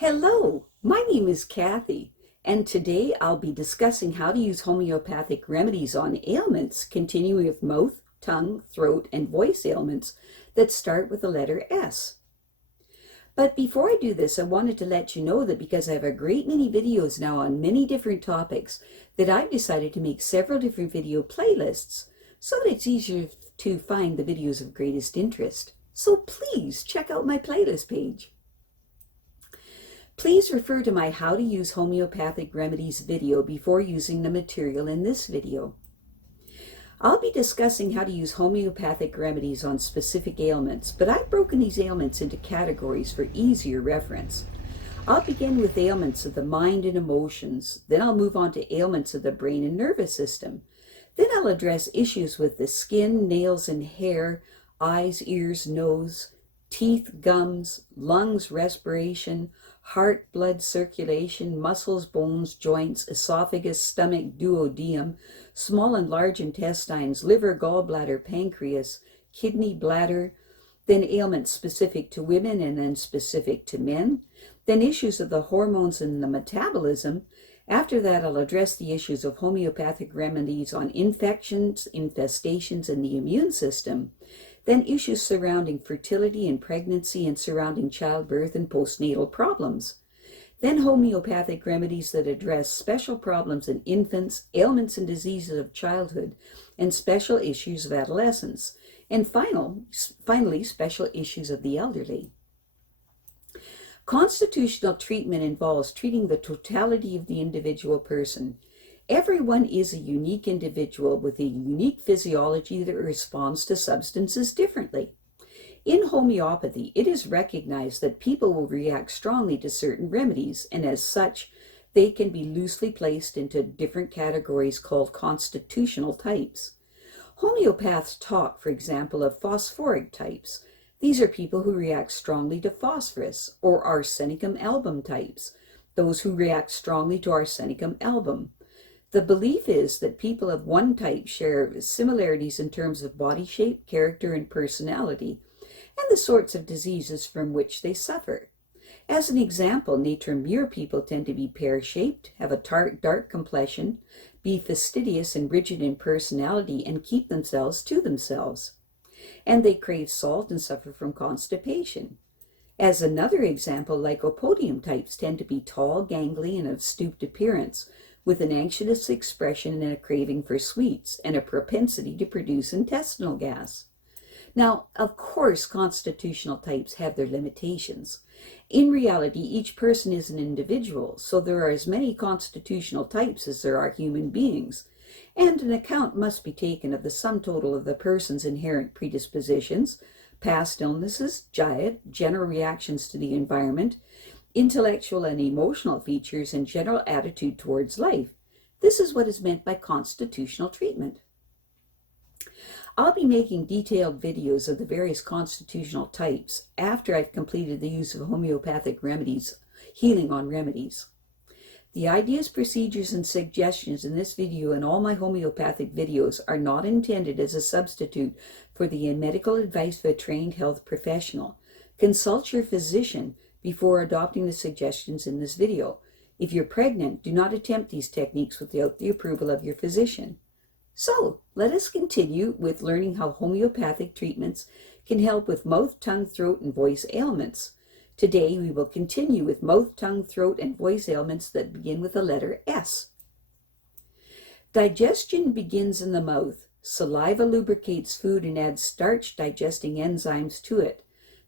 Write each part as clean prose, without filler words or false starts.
Hello, my name is Kathy, and today I'll be discussing how to use homeopathic remedies on ailments, continuing with mouth, tongue, throat, and voice ailments that start with the letter S. But before I do this, I wanted to let you know that because I have a great many videos now on many different topics, that I've decided to make several different video playlists so that it's easier to find the videos of greatest interest. So please check out my playlist page. Please refer to my How to Use Homeopathic Remedies video before using the material in this video. I'll be discussing how to use homeopathic remedies on specific ailments, but I've broken these ailments into categories for easier reference. I'll begin with ailments of the mind and emotions, then I'll move on to ailments of the brain and nervous system. Then I'll address issues with the skin, nails and hair, eyes, ears, nose, teeth, gums, lungs, respiration, heart, blood circulation, muscles, bones, joints, esophagus, stomach, duodenum, small and large intestines, liver, gallbladder, pancreas, kidney, bladder, then ailments specific to women and then specific to men, then issues of the hormones and the metabolism. After that, I'll address the issues of homeopathic remedies on infections, infestations, and the immune system. Then issues surrounding fertility and pregnancy and surrounding childbirth and postnatal problems. Then homeopathic remedies that address special problems in infants, ailments and diseases of childhood, and special issues of adolescence. And finally, special issues of the elderly. Constitutional treatment involves treating the totality of the individual person. Everyone is a unique individual with a unique physiology that responds to substances differently. In homeopathy, it is recognized that people will react strongly to certain remedies, and as such, they can be loosely placed into different categories called constitutional types. Homeopaths talk, for example, of phosphoric types. These are people who react strongly to phosphorus, or Arsenicum album types, those who react strongly to Arsenicum album. The belief is that people of one type share similarities in terms of body shape, character, and personality, and the sorts of diseases from which they suffer. As an example, Nitric Mur people tend to be pear-shaped, have a dark complexion, be fastidious and rigid in personality, and keep themselves to themselves. And they crave salt and suffer from constipation. As another example, lycopodium types tend to be tall, gangly, and of stooped appearance, with an anxious expression and a craving for sweets, and a propensity to produce intestinal gas. Now, of course, constitutional types have their limitations. In reality, each person is an individual, so there are as many constitutional types as there are human beings, and an account must be taken of the sum total of the person's inherent predispositions, past illnesses, diet, general reactions to the environment, intellectual and emotional features, and general attitude towards life. This is what is meant by constitutional treatment. I'll be making detailed videos of the various constitutional types after I've completed the use of homeopathic remedies, healing on remedies. The ideas, procedures, and suggestions in this video and all my homeopathic videos are not intended as a substitute for the medical advice of a trained health professional. Consult your physician before adopting the suggestions in this video. If you're pregnant, do not attempt these techniques without the approval of your physician. So, let us continue with learning how homeopathic treatments can help with mouth, tongue, throat, and voice ailments. Today, we will continue with mouth, tongue, throat, and voice ailments that begin with the letter S. Digestion begins in the mouth. Saliva lubricates food and adds starch-digesting enzymes to it.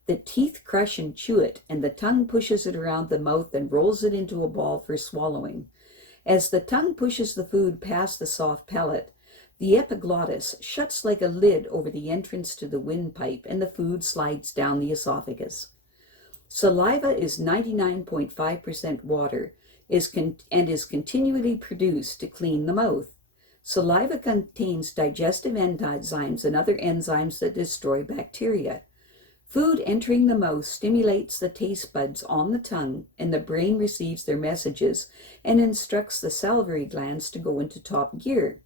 The teeth crush and chew it, and the tongue pushes it around the mouth and rolls it into a ball for swallowing. As the tongue pushes the food past the soft palate, the epiglottis shuts like a lid over the entrance to the windpipe, and the food slides down the esophagus. Saliva is 99.5% water and is continually produced to clean the mouth. Saliva contains digestive enzymes and other enzymes that destroy bacteria. Food entering the mouth stimulates the taste buds on the tongue, and the brain receives their messages and instructs the salivary glands to go into top gear.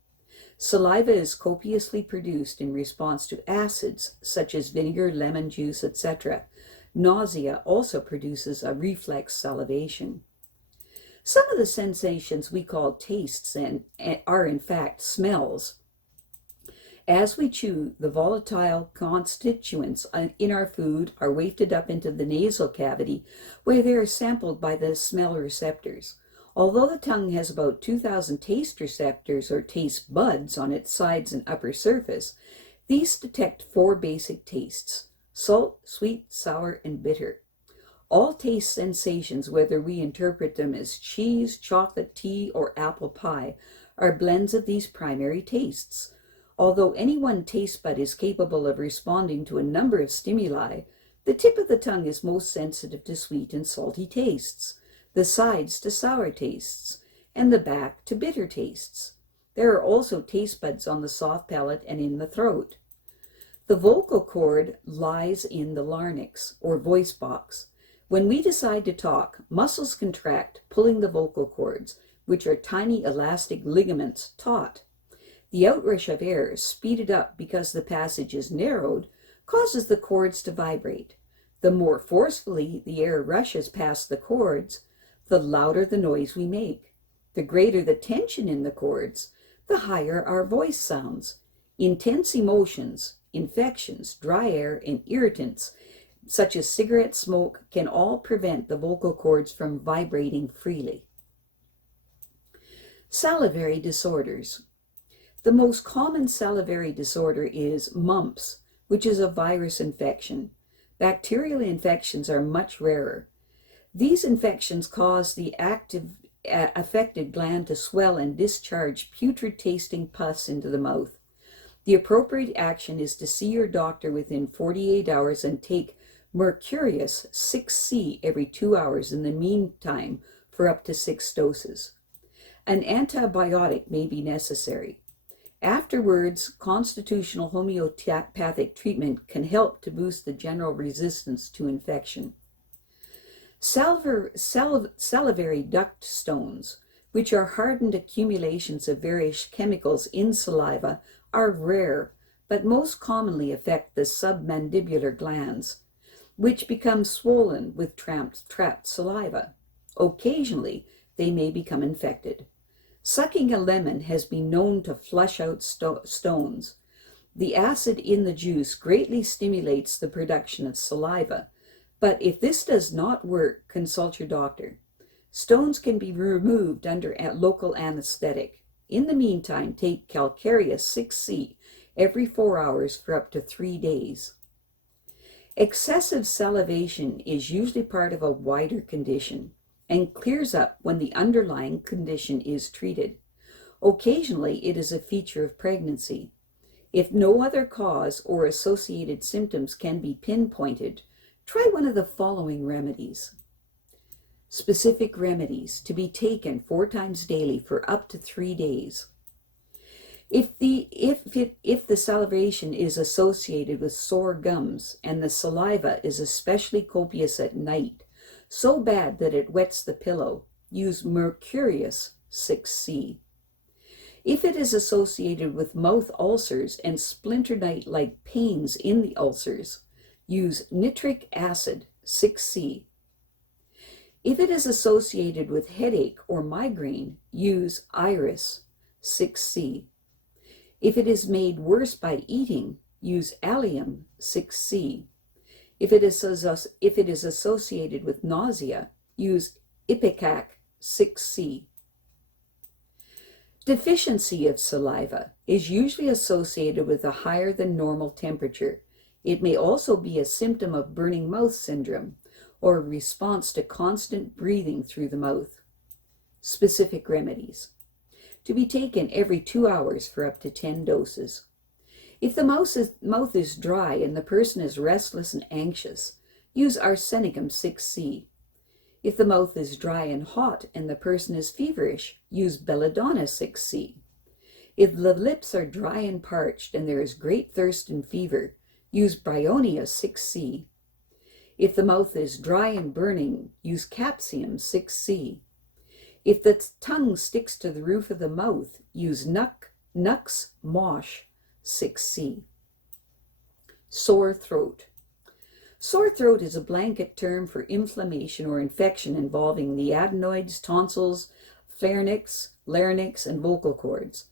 Saliva is copiously produced in response to acids, such as vinegar, lemon juice, etc. Nausea also produces a reflex salivation. Some of the sensations we call tastes are in fact smells. As we chew, the volatile constituents in our food are wafted up into the nasal cavity, where they are sampled by the smell receptors. Although the tongue has about 2,000 taste receptors or taste buds on its sides and upper surface, these detect 4 basic tastes: salt, sweet, sour, and bitter. All taste sensations, whether we interpret them as cheese, chocolate, tea, or apple pie, are blends of these primary tastes. Although any one taste bud is capable of responding to a number of stimuli, the tip of the tongue is most sensitive to sweet and salty tastes, the sides to sour tastes, and the back to bitter tastes. There are also taste buds on the soft palate and in the throat. The vocal cord lies in the larynx, or voice box. When we decide to talk, muscles contract, pulling the vocal cords, which are tiny elastic ligaments, taut. The outrush of air, speeded up because the passage is narrowed, causes the cords to vibrate. The more forcefully the air rushes past the cords, the louder the noise we make. The greater the tension in the cords, the higher our voice sounds. Intense emotions, infections, dry air, and irritants, such as cigarette smoke, can all prevent the vocal cords from vibrating freely. Salivary disorders. The most common salivary disorder is mumps, which is a virus infection. Bacterial infections are much rarer. These infections cause the affected gland to swell and discharge putrid-tasting pus into the mouth. The appropriate action is to see your doctor within 48 hours and take mercurius 6C every 2 hours in the meantime for up to 6 doses. An antibiotic may be necessary. Afterwards, constitutional homeopathic treatment can help to boost the general resistance to infection. Salivary duct stones, which are hardened accumulations of various chemicals in saliva, are rare, but most commonly affect the submandibular glands, which become swollen with trapped saliva. Occasionally, they may become infected. Sucking a lemon has been known to flush out stones. The acid in the juice greatly stimulates the production of saliva, but if this does not work, consult your doctor. Stones can be removed under local anesthetic. In the meantime, take Calcarea 6C every 4 hours for up to 3 days. Excessive salivation is usually part of a wider condition and clears up when the underlying condition is treated. Occasionally, it is a feature of pregnancy. If no other cause or associated symptoms can be pinpointed, try one of the following remedies. Specific remedies to be taken 4 times daily for up to 3 days. If the salivation is associated with sore gums and the saliva is especially copious at night, so bad that it wets the pillow, use mercurius 6C. If it is associated with mouth ulcers and splinter-night-like pains in the ulcers, use nitric acid 6C. If it is associated with headache or migraine, use iris 6C. If it is made worse by eating, use Allium 6C. If it is associated with nausea, use Ipecac 6C. Deficiency of saliva is usually associated with a higher than normal temperature. It may also be a symptom of burning mouth syndrome or a response to constant breathing through the mouth. Specific remedies to be taken every 2 hours for up to 10 doses. If the mouth is dry and the person is restless and anxious, use Arsenicum 6C. If the mouth is dry and hot and the person is feverish, use Belladonna 6C. If the lips are dry and parched and there is great thirst and fever, use Bryonia 6C. If the mouth is dry and burning, use Capsicum 6C. If the tongue sticks to the roof of the mouth, use Nux Mosch 6C. Sore throat. Sore throat is a blanket term for inflammation or infection involving the adenoids, tonsils, pharynx, larynx, and vocal cords.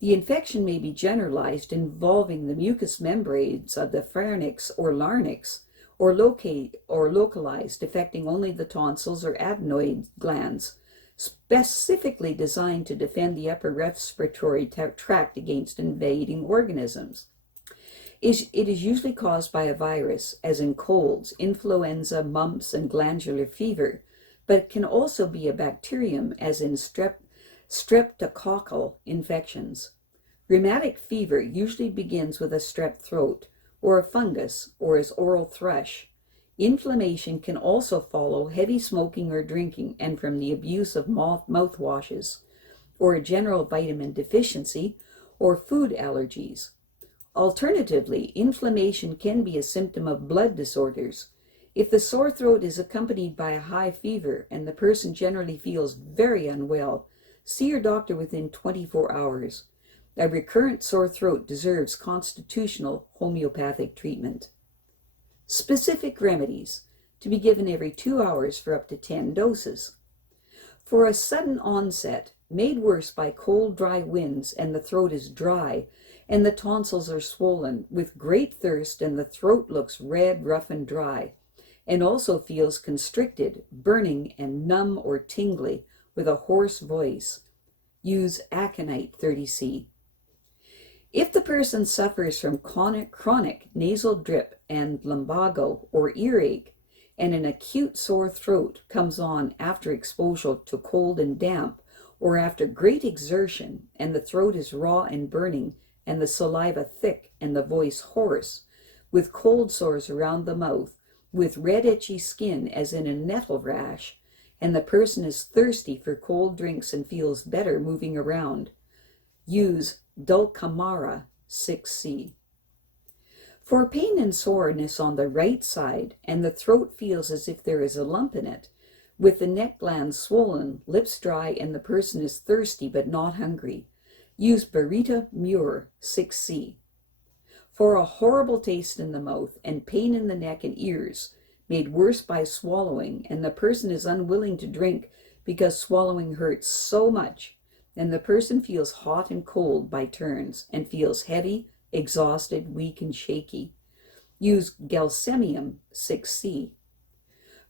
The infection may be generalized, involving the mucous membranes of the pharynx or larynx, or localized, affecting only the tonsils or adenoid glands, specifically designed to defend the upper respiratory tract against invading organisms. It is usually caused by a virus, as in colds, influenza, mumps, and glandular fever, but it can also be a bacterium, as in streptococcal infections. Rheumatic fever usually begins with a strep throat, or a fungus, or as oral thrush. Inflammation can also follow heavy smoking or drinking and from the abuse of mouthwashes, or a general vitamin deficiency, or food allergies. Alternatively, inflammation can be a symptom of blood disorders. If the sore throat is accompanied by a high fever and the person generally feels very unwell, see your doctor within 24 hours. A recurrent sore throat deserves constitutional homeopathic treatment. Specific remedies, to be given every 2 hours for up to 10 doses. For a sudden onset, made worse by cold, dry winds, and the throat is dry, and the tonsils are swollen, with great thirst, and the throat looks red, rough, and dry, and also feels constricted, burning, and numb or tingly, with a hoarse voice, use Aconite 30C. If the person suffers from chronic nasal drip and lumbago or earache, and an acute sore throat comes on after exposure to cold and damp, or after great exertion, and the throat is raw and burning, and the saliva thick and the voice hoarse, with cold sores around the mouth, with red itchy skin as in a nettle rash, and the person is thirsty for cold drinks and feels better moving around, use Dulcamaria 6C. For pain and soreness on the right side, and the throat feels as if there is a lump in it, with the neck glands swollen, lips dry, and the person is thirsty but not hungry, use Baryta Mur 6C. For a horrible taste in the mouth and pain in the neck and ears, made worse by swallowing, and the person is unwilling to drink because swallowing hurts so much, and the person feels hot and cold by turns, and feels heavy, exhausted, weak, and shaky, use Gelsemium 6C.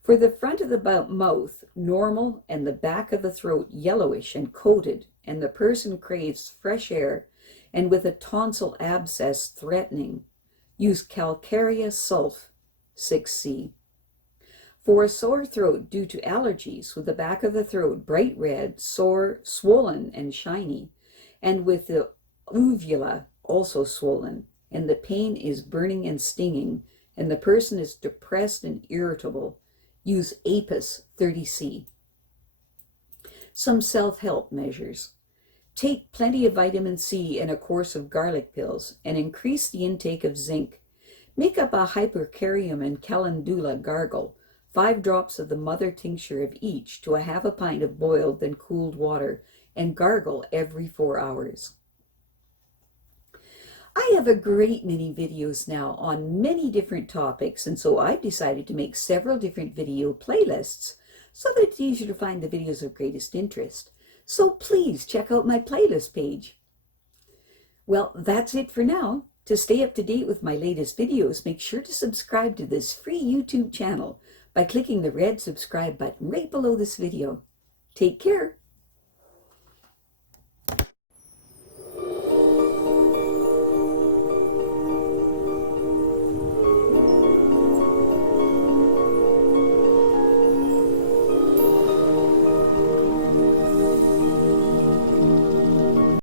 For the front of the mouth normal, and the back of the throat yellowish and coated, and the person craves fresh air, and with a tonsil abscess threatening, use Calcarea Sulph 6C. For a sore throat due to allergies, with the back of the throat bright red, sore, swollen, and shiny, and with the uvula also swollen, and the pain is burning and stinging, and the person is depressed and irritable, use Apis 30C. Some self-help measures. Take plenty of vitamin C and a course of garlic pills, and increase the intake of zinc. Make up a hypercarium and calendula gargle, 5 drops of the mother tincture of each to a half a pint of boiled then cooled water, and gargle every 4 hours. I have a great many videos now on many different topics, and so I've decided to make several different video playlists so that it's easier to find the videos of greatest interest. So please check out my playlist page. Well, that's it for now. To stay up to date with my latest videos, make sure to subscribe to this free YouTube channel by clicking the red subscribe button right below this video. Take care.